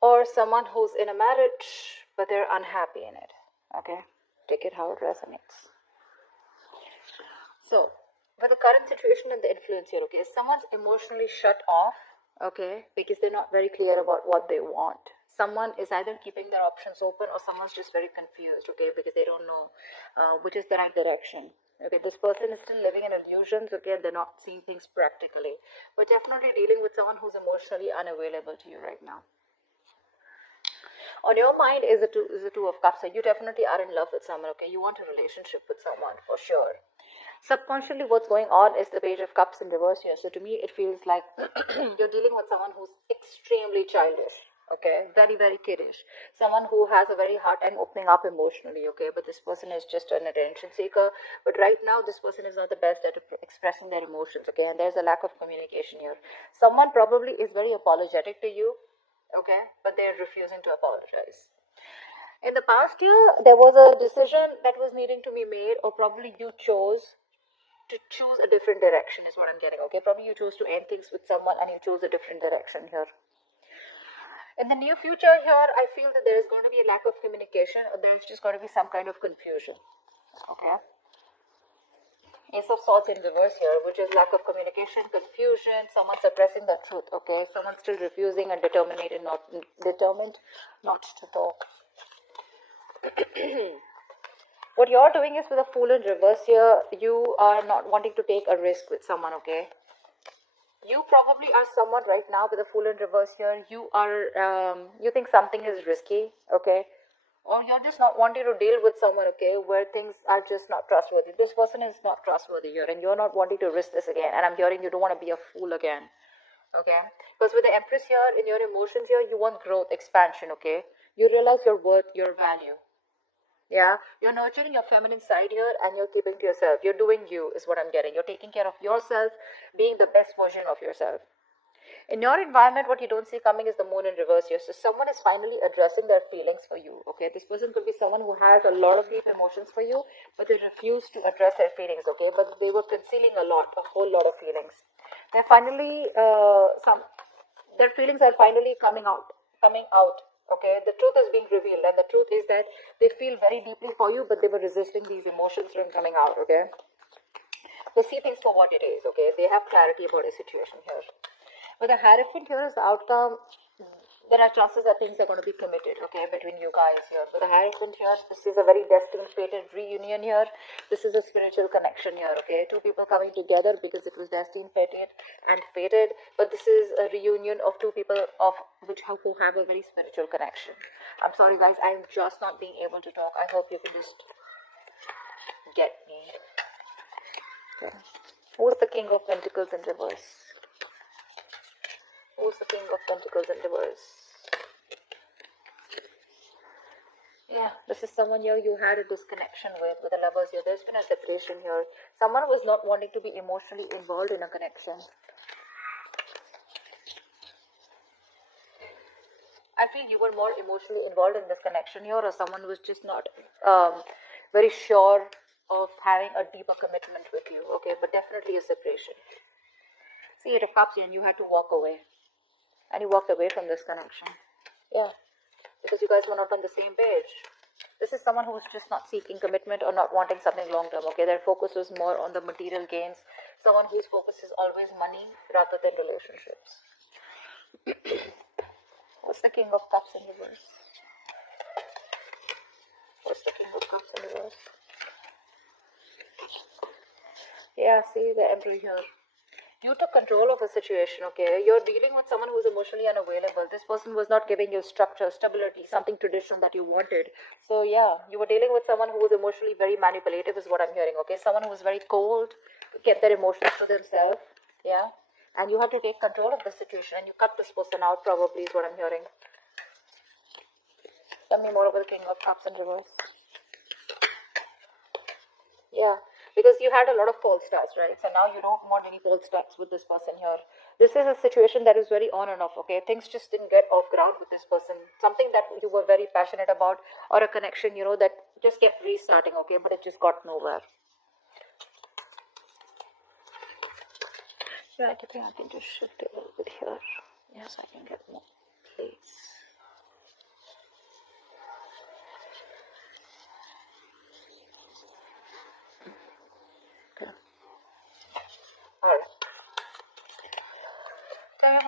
or someone who's in a marriage but they're unhappy in it. Okay, take it how it resonates. So with the current situation and the influence here, okay, someone's emotionally shut off, okay, because they're not very clear about what they want. Someone is either keeping their options open or someone's just very confused, okay, because they don't know which is the right direction. Okay, this person is still living in illusions, okay, they're not seeing things practically, but definitely dealing with someone who's emotionally unavailable to you right now. On your mind is the two of cups. So you definitely are in love with someone, okay, you want a relationship with someone for sure. Subconsciously what's going on is the page of cups in reverse here. So to me it feels like you're dealing with someone who's extremely childish, okay, very very kiddish, someone who has a very hard time opening up emotionally, okay, but this person is just an attention seeker. But right now this person is not the best at expressing their emotions, okay, and there's a lack of communication here. Someone probably is very apologetic to you, okay, but they're refusing to apologize. In the past year there was a decision that was needing to be made, or probably you chose to choose a different direction is what I'm getting, okay? Probably you chose to end things with someone and you chose a different direction here. In the near future here, I feel that there is going to be a lack of communication, or there's just going to be some kind of confusion, okay? Ace of Swords in reverse here, which is lack of communication, confusion, someone suppressing the truth, okay? Someone still refusing and determined not to talk. What you're doing is with a Fool in reverse here, you are not wanting to take a risk with someone, okay? You probably are someone right now with a Fool in reverse here. You are, you think something is risky, okay? Or you're just not wanting to deal with someone, okay, where things are just not trustworthy. This person is not trustworthy here, and you're not wanting to risk this again. And I'm hearing you don't want to be a fool again, okay? Because with the Empress here, in your emotions here, you want growth, expansion, okay? You realize your worth, your value. Yeah, you're nurturing your feminine side here and you're keeping to yourself. You're doing you, is what I'm getting. You're taking care of yourself, being the best version of yourself. In your environment, what you don't see coming is the Moon in reverse here. So someone is finally addressing their feelings for you. Okay, this person could be someone who has a lot of deep emotions for you, but they refuse to address their feelings. Okay, but they were concealing a whole lot of feelings. They're finally their feelings are finally coming out. Okay, the truth is being revealed, and the truth is that they feel very deeply for you, but they were resisting these emotions from coming out. Okay, so see things for what it is. Okay, they have clarity about a situation here. But the Hierophant here is the outcome. There are chances that things are going to be committed, okay, between you guys here. But the Hierophant here, this is a very destined, fated reunion here. This is a spiritual connection here, okay. Two people coming together because it was destined, fated. But this is a reunion of two people who have a very spiritual connection. I'm sorry, guys. I'm just not being able to talk. I hope you can just get me. Okay. Who's the King of Pentacles in reverse? Who's the King of Pentacles in reverse? Yeah, this is someone here you had a disconnection with the Lovers here. There's been a separation here. Someone was not wanting to be emotionally involved in a connection. I feel you were more emotionally involved in this connection here, or someone was just not very sure of having a deeper commitment with you. Okay, but definitely a separation. See, Eight of Cups here, and you had to walk away. And you walked away from this connection. Yeah, because you guys were not on the same page. This is someone who's just not seeking commitment or not wanting something long term, okay? Their focus was more on the material gains. Someone whose focus is always money rather than relationships. What's the King of Cups in reverse? What's the King of Cups in reverse? Yeah, see the Emperor here. You took control of a situation, okay? You're dealing with someone who's emotionally unavailable. This person was not giving you structure, stability, something traditional that you wanted. So yeah, you were dealing with someone who was emotionally very manipulative is what I'm hearing, okay? Someone who was very cold, kept their emotions to themselves, yeah? And you had to take control of the situation and you cut this person out probably is what I'm hearing. Tell me more about the King of Cups in reverse. Yeah, because you had a lot of false starts, right? So now you don't want any false starts with this person here. This is a situation that is very on and off, okay? Things just didn't get off ground with this person. Something that you were very passionate about, or a connection, you know, that just kept restarting, okay? But it just got nowhere. Yeah, I think I can just shift it a little bit here. Yes, I can get more place.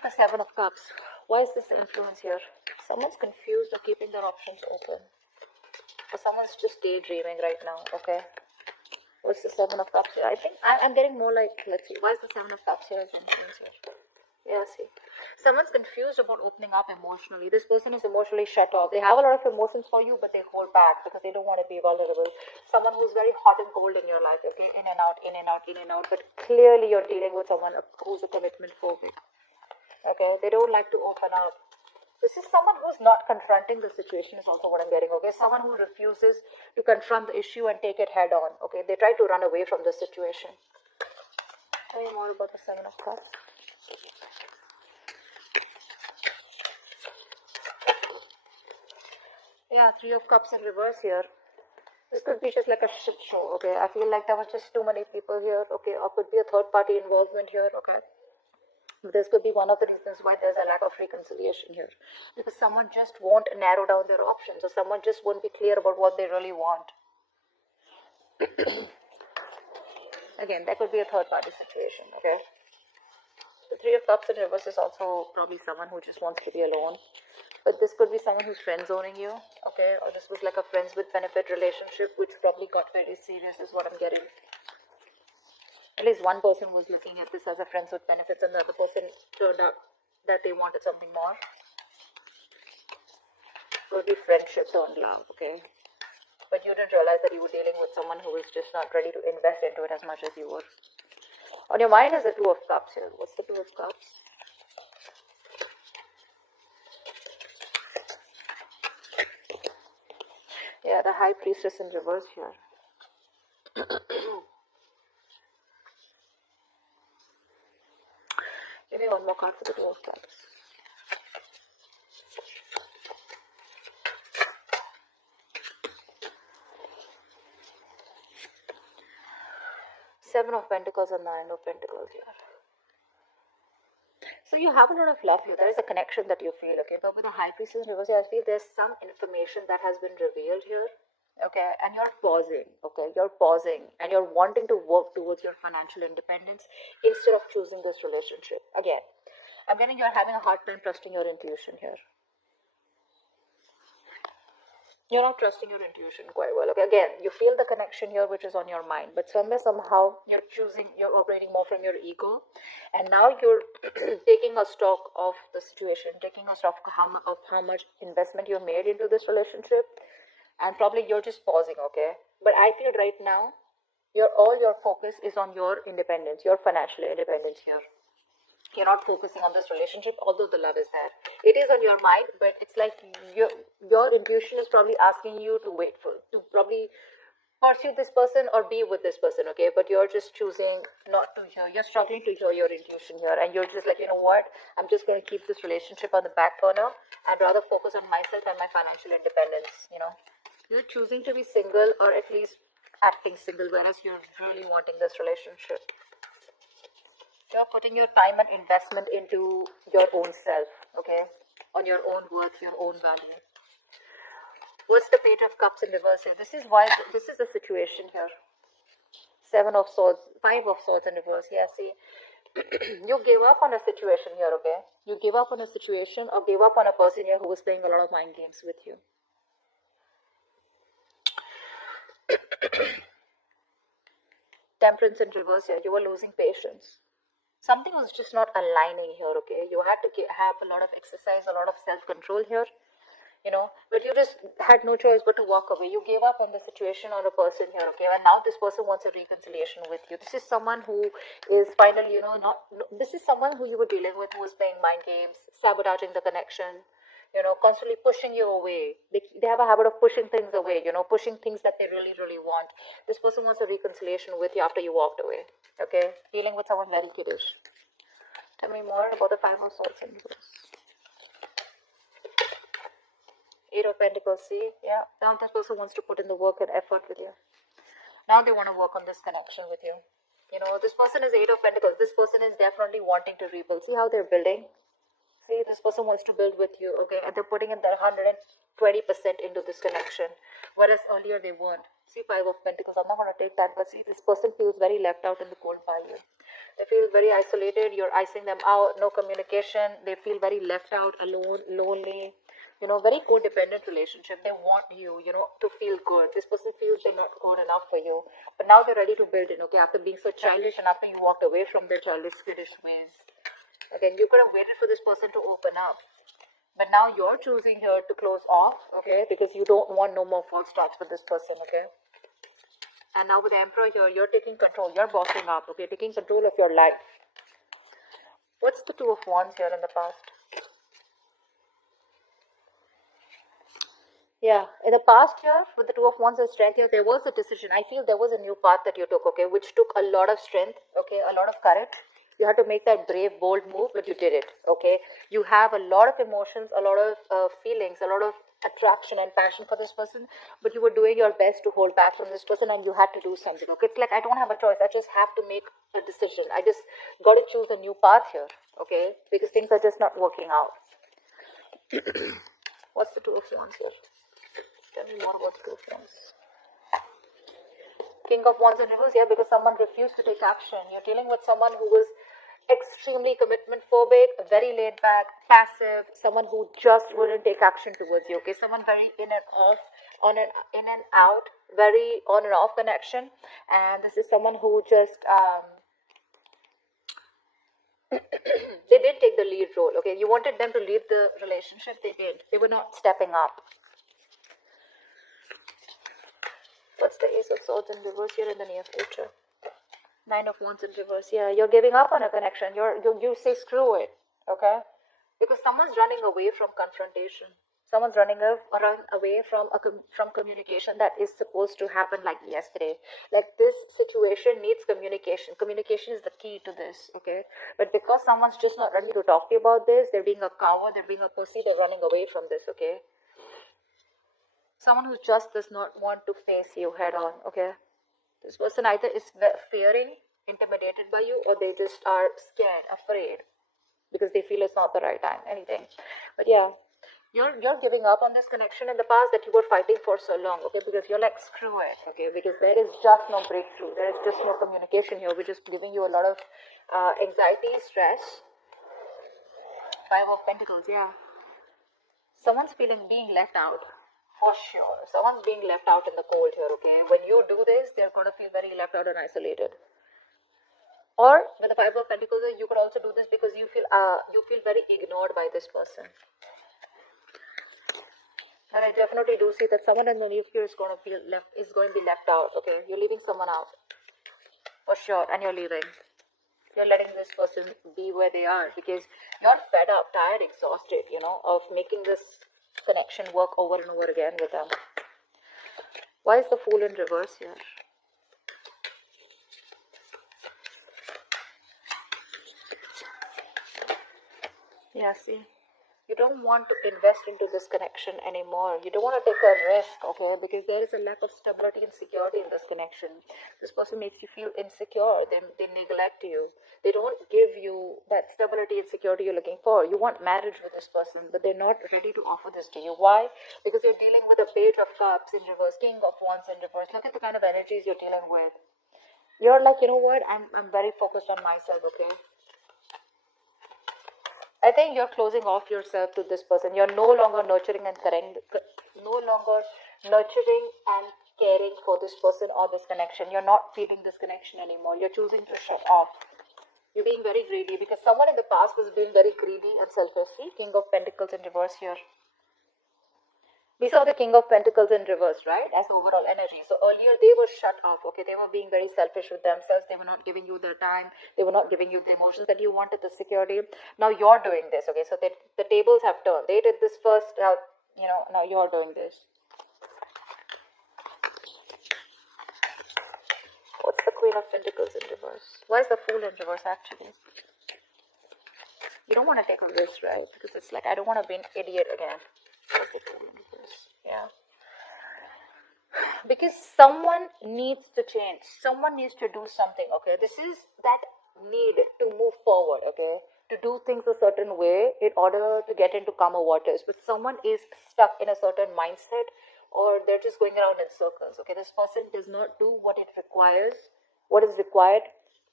the Seven of Cups. Why is this the influence here? Someone's confused or keeping their options open. Or someone's just daydreaming right now, okay? What's the Seven of Cups here? I think I'm getting more like, let's see, why is the Seven of Cups here as influence here? Yeah, see. Someone's confused about opening up emotionally. This person is emotionally shut off. They have a lot of emotions for you, but they hold back because they don't want to be vulnerable. Someone who's very hot and cold in your life, okay? In and out, in and out, in and out. But clearly you're dealing with someone who's a commitment phobic. Okay? They don't like to open up. This is someone who's not confronting the situation is also what I'm getting, okay? Someone who refuses to confront the issue and take it head on, okay? They try to run away from the situation. Tell me more about the Seven of Cups. Yeah, Three of Cups in reverse here. This could be just like a shit show, okay? I feel like there was just too many people here, okay? Or could be a third party involvement here, okay? This could be one of the reasons why there's a lack of reconciliation here. Because someone just won't narrow down their options, or someone just won't be clear about what they really want. Again, that could be a third party situation, okay? The Three of Cups in reverse is also probably someone who just wants to be alone. But this could be someone who's friend zoning you, okay? Or this was like a friends with benefit relationship, which probably got very serious, is what I'm getting. At least one person was looking at this as a friends with benefits, and the other person turned out that they wanted something more. It would be friendship turned love, okay? But you didn't realize that you were dealing with someone who was just not ready to invest into it as much as you were. On your mind is the Two of Cups here. What's the Two of Cups? Yeah, the High Priestess in reverse here. Give me one more card for the Two of Cups. Seven of Pentacles and Nine of Pentacles here. So you have a lot of love here. There is a connection that you feel, okay? But with the High Priestess in reverse, I feel there's some information that has been revealed here, okay? And you're pausing, okay? You're pausing and you're wanting to work towards your financial independence instead of choosing this relationship. Again, I'm getting you're having a hard time trusting your intuition here. You're not trusting your intuition quite well. Okay, again, you feel the connection here, which is on your mind, but somehow you're operating more from your ego, and now you're taking a stock of the situation, taking a stock of how much investment you made into this relationship, and probably you're just pausing, okay? But I feel right now, all your focus is on your independence, your financial independence here. You're not focusing on this relationship, although the love is there. It is on your mind, but it's like your intuition is probably asking you to wait to probably pursue this person or be with this person, okay? But you're just choosing not to hear. You're struggling to hear your intuition here, and you're just like, you know what? I'm just going to keep this relationship on the back burner and rather focus on myself and my financial independence, you know? You're choosing to be single, or at least acting single, whereas you're really wanting this relationship. You're putting your time and investment into your own self, okay? On your own worth, your own value. What's the Page of Cups in reverse here? This is the situation here. Seven of Swords, Five of Swords in reverse. Yeah, see, you gave up on a situation here, okay? You gave up on a situation or gave up on a person here who was playing a lot of mind games with you. Temperance in reverse here. You were losing patience. Something was just not aligning here, okay? You had to have a lot of exercise, a lot of self-control here, you know, but you just had no choice but to walk away. You gave up on the situation or a person here, okay? And now this person wants a reconciliation with you. This is someone who is finally, you know, this is someone who you were dealing with who was playing mind games, sabotaging the connection, you know, constantly pushing you away. They have a habit of pushing things away, you know, pushing things that they really, really want. This person wants a reconciliation with you after you walked away. Okay, dealing with someone very kiddish. Tell me more about the Five of Swords in reverse. Eight of Pentacles, see? Yeah, now this person wants to put in the work and effort with you. Now they want to work on this connection with you. You know, this person is Eight of Pentacles. This person is definitely wanting to rebuild. See how they're building? See, this person wants to build with you, okay? And they're putting in their 120% into this connection. Whereas earlier they weren't. See, Five of Pentacles, I'm not going to take that, but see, this person feels very left out in the cold by you. They feel very isolated. You're icing them out. No communication. They feel very left out, alone, lonely. Very codependent relationship. They want you, to feel good. This person feels they're not good enough for you. But now they're ready to build in, okay? After being so childish and after you walked away from their childish, skittish ways. Again, you could have waited for this person to open up. But now you're choosing here to close off, okay? Because you don't want no more false starts with this person, okay? And now with the Emperor here, you're taking control. You're bossing up, okay? Taking control of your life. What's the Two of Wands here in the past? Yeah, in the past year, with the Two of Wands and Strength here, there was a decision. I feel there was a new path that you took, okay, which took a lot of strength, okay, a lot of courage. You had to make that brave, bold move, but you did it, okay. You have a lot of emotions, a lot of feelings, a lot of attraction and passion for this person, but you were doing your best to hold back from this person and you had to do something, okay. It's like, I don't have a choice. I just have to make a decision. I just got to choose a new path here, okay, because things are just not working out. What's the Two of Wands here? Tell me more about the Two of Wands. King of Wands in reverse, yeah, because someone refused to take action. You're dealing with someone who was extremely commitment phobic, very laid back, passive, someone who just wouldn't take action towards you, okay? Someone very in and off, in and out, very on and off connection. And this is someone who just they didn't take the lead role, okay? You wanted them to lead the relationship, they did. They were not stepping up. What's the Ace of Swords in reverse here in the near future? Nine of Wands in reverse. Yeah, you're giving up on a connection. You say screw it, okay? Because someone's running away from confrontation. Someone's running away from communication that is supposed to happen like yesterday. Like this situation needs communication. Communication is the key to this, okay? But because someone's just not ready to talk to you about this, they're being a coward, they're being a pussy, they're running away from this, okay? Someone who just does not want to face you head on, okay? This person either is fearing, intimidated by you, or they just are scared, afraid, because they feel it's not the right time, anything. But yeah, you're giving up on this connection in the past that you were fighting for so long, okay? Because you're like, screw it, okay? Because there is just no breakthrough. There is just no communication here, which is giving you a lot of anxiety, stress. Five of Pentacles, yeah. Someone's feeling being left out. For sure. Someone's being left out in the cold here, okay? When you do this, they're going to feel very left out and isolated. Or with the Five of Pentacles, you could also do this because you feel very ignored by this person. And I definitely do see that someone in the near future is going to be left out, okay? You're leaving someone out. For sure. And you're leaving. You're letting this person be where they are because you're fed up, tired, exhausted, of making this connection work over and over again with them. Why is the Fool in reverse here? Yeah, see, you don't want to invest into this connection anymore. You don't want to take a risk, okay? Because there is a lack of stability and security in this connection. This person makes you feel insecure. They neglect you. They don't give you that stability and security you're looking for. You want marriage with this person, but they're not ready to offer this to you. Why? Because you're dealing with a Page of Cups in reverse, King of Wands in reverse. Look at the kind of energies you're dealing with. You're like, you know what? I'm very focused on myself, okay? I think you're closing off yourself to this person. You're no longer nurturing and caring for this person or this connection. You're not feeling this connection anymore. You're choosing to shut off. You're being very greedy because someone in the past was being very greedy and selfish. See, King of Pentacles in reverse here. We saw the King of Pentacles in reverse, right, as overall energy. So earlier they were shut off, okay? They were being very selfish with themselves. They were not giving you their time. They were not giving you the emotions that you wanted, the security. Now you're doing this, okay? So the tables have turned. They did this first, now you're doing this. What's the Queen of Pentacles in reverse? Why is the Fool in reverse, actually? You don't want to take a risk, right? Because it's like, I don't want to be an idiot again. Yeah, because someone needs to change, someone needs to do something, okay? This is that need to move forward, okay, to do things a certain way in order to get into calmer waters. But someone is stuck in a certain mindset, or they're just going around in circles, okay? This person does not do what is required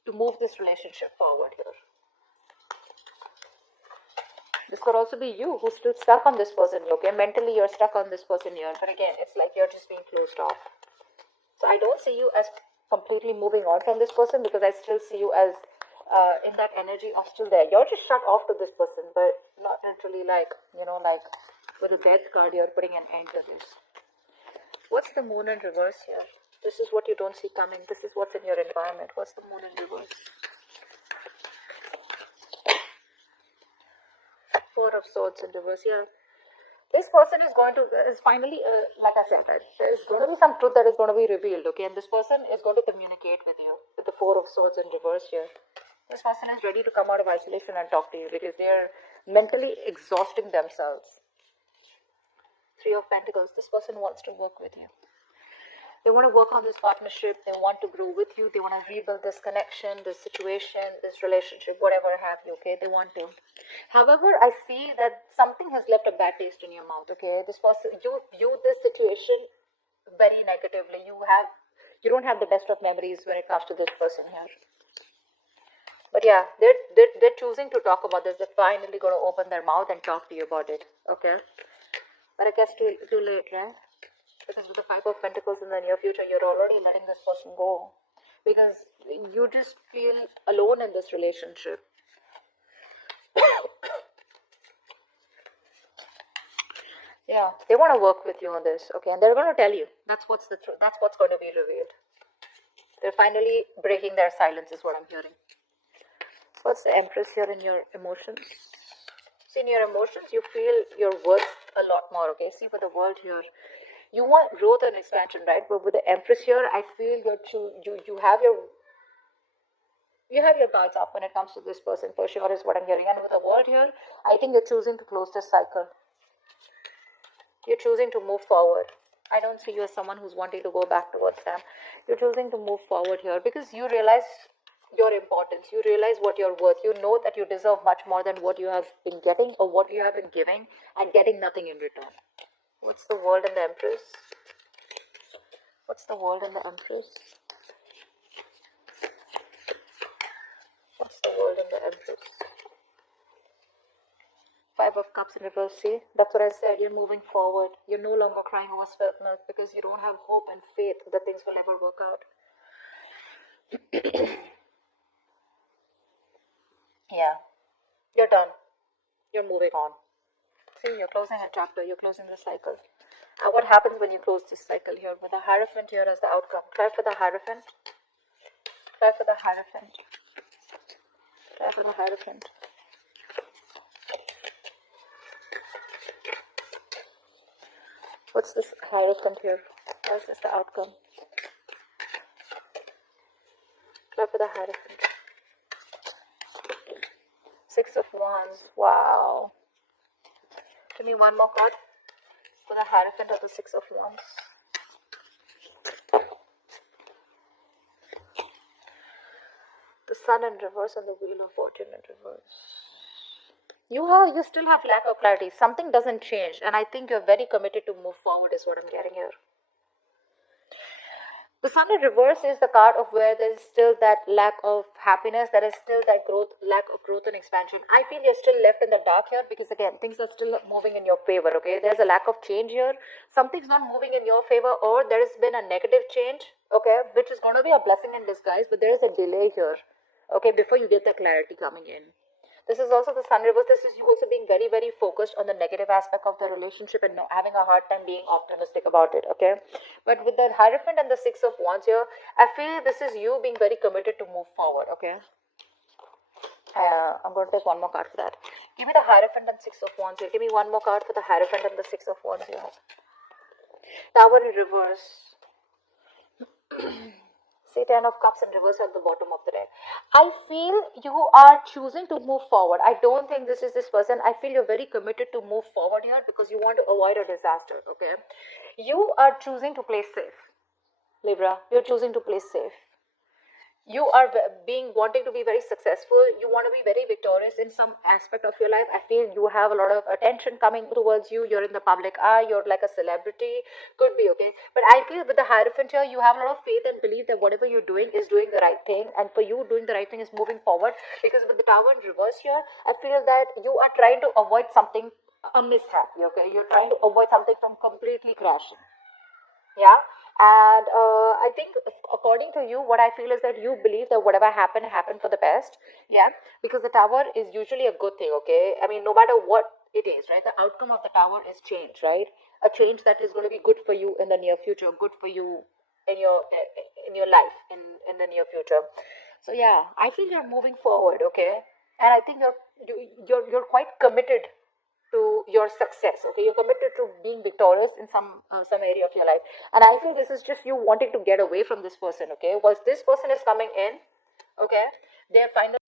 to move this relationship forward here. This could also be you who's still stuck on this person, okay? Mentally, you're stuck on this person here. But again, it's like you're just being closed off. So I don't see you as completely moving on from this person, because I still see you as in that energy of still there. You're just shut off to this person, but not literally like, like with a death card, you're putting an end to this. What's the moon in reverse here? This is what you don't see coming. This is what's in your environment. What's the moon in reverse? Four of Swords in reverse here. This person is finally, like I said, right, there's going to be some truth that is going to be revealed, okay? And this person is going to communicate with you with the Four of Swords in reverse here. This person is ready to come out of isolation and talk to you because they're mentally exhausting themselves. Three of Pentacles. This person wants to work with you. They want to work on this partnership. They want to grow with you. They want to rebuild this connection, this situation, this relationship, whatever have you, okay? They want to. However, I see that something has left a bad taste in your mouth, okay? This person, you view this situation very negatively. You don't have the best of memories when it comes to this person here. But yeah, they're choosing to talk about this. They're finally going to open their mouth and talk to you about it, okay? But I guess too late, right? Because with the Five of Pentacles in the near future, you're already letting this person go. Because you just feel alone in this relationship. Yeah, they want to work with you on this, okay? And they're going to tell you. That's what's the truth. That's what's going to be revealed. They're finally breaking their silence is what I'm hearing. What's the Empress here in your emotions? See, in your emotions, you feel your worth a lot more, okay? See, for the world here, you want growth and expansion, right? But with the Empress here, I feel you have your guards up when it comes to this person, for sure, is what I'm hearing. And with the world here, I think you're choosing to close this cycle. You're choosing to move forward. I don't see you as someone who's wanting to go back towards them. You're choosing to move forward here because you realize your importance. You realize what you're worth. You know that you deserve much more than what you have been getting or what you have been giving and getting nothing in return. What's the World and the Empress? What's the World and the Empress? What's the World and the Empress? Five of Cups in reverse, see? That's what I said. You're moving forward. You're no longer crying over spilt milk because you don't have hope and faith that things will ever work out. Yeah. You're done. You're moving on. See, you're closing a chapter. You're closing the cycle. And what happens when you close this cycle here? With the Hierophant here as the outcome. Try for the Hierophant. Try for the Hierophant. Try for the Hierophant. What's this Hierophant here? Why is this the outcome? Try for the Hierophant. Six of Wands. Wow. Give me one more card for the Hierophant of the Six of Wands. The Sun in reverse and the Wheel of Fortune in reverse. You still have lack of clarity. Something doesn't change, and I think you're very committed to move forward is what I'm getting here. The Sun in reverse is the card of where there's still that lack of happiness, there is still that lack of growth and expansion. I feel you're still left in the dark here because again, things are still moving in your favor, okay? There's a lack of change here. Something's not moving in your favor or there has been a negative change, okay? Which is going to be a blessing in disguise, but there is a delay here, okay? Before you get the clarity coming in. This is also the Sun reverse. This is you also being very, very focused on the negative aspect of the relationship and having a hard time being optimistic about it, okay? But with the Hierophant and the Six of Wands here, I feel this is you being very committed to move forward, okay? I'm going to take one more card for that. Give me the Hierophant and Six of Wands here. Give me one more card for the Hierophant and the Six of Wands here. Tower in reverse. See, Ten of Cups in reverse at the bottom of the deck. I feel you are choosing to move forward. I don't think this is this person. I feel you're very committed to move forward here because you want to avoid a disaster, okay? You are choosing to play safe, Libra. You're choosing to play safe. you are wanting to be very successful. You want to be very victorious in some aspect of your life. I feel you have a lot of attention coming towards you. You're in the public eye. You're like a celebrity. Could be, okay. But I feel with the Hierophant here, you have a lot of faith and belief that whatever you're doing is doing the right thing, and for you, doing the right thing is moving forward. Because with the Tower in reverse here, I feel that you are trying to avoid something, a mishap. Okay, you're trying to avoid something from completely crashing. Yeah. And I think, according to you, what I feel is that you believe that whatever happened for the best. Yeah. Because the Tower is usually a good thing. Okay, I mean, no matter what it is, right, the outcome of the Tower is change, right? A change that is going to be good for you in the near future, good for you in your life in the near future. So yeah, I feel you're moving forward. Okay. And I think you're quite committed to your success. Okay, you're committed to being victorious in some area of your life. And I feel this is just you wanting to get away from this person. Okay, once this person is coming in, okay, they're finally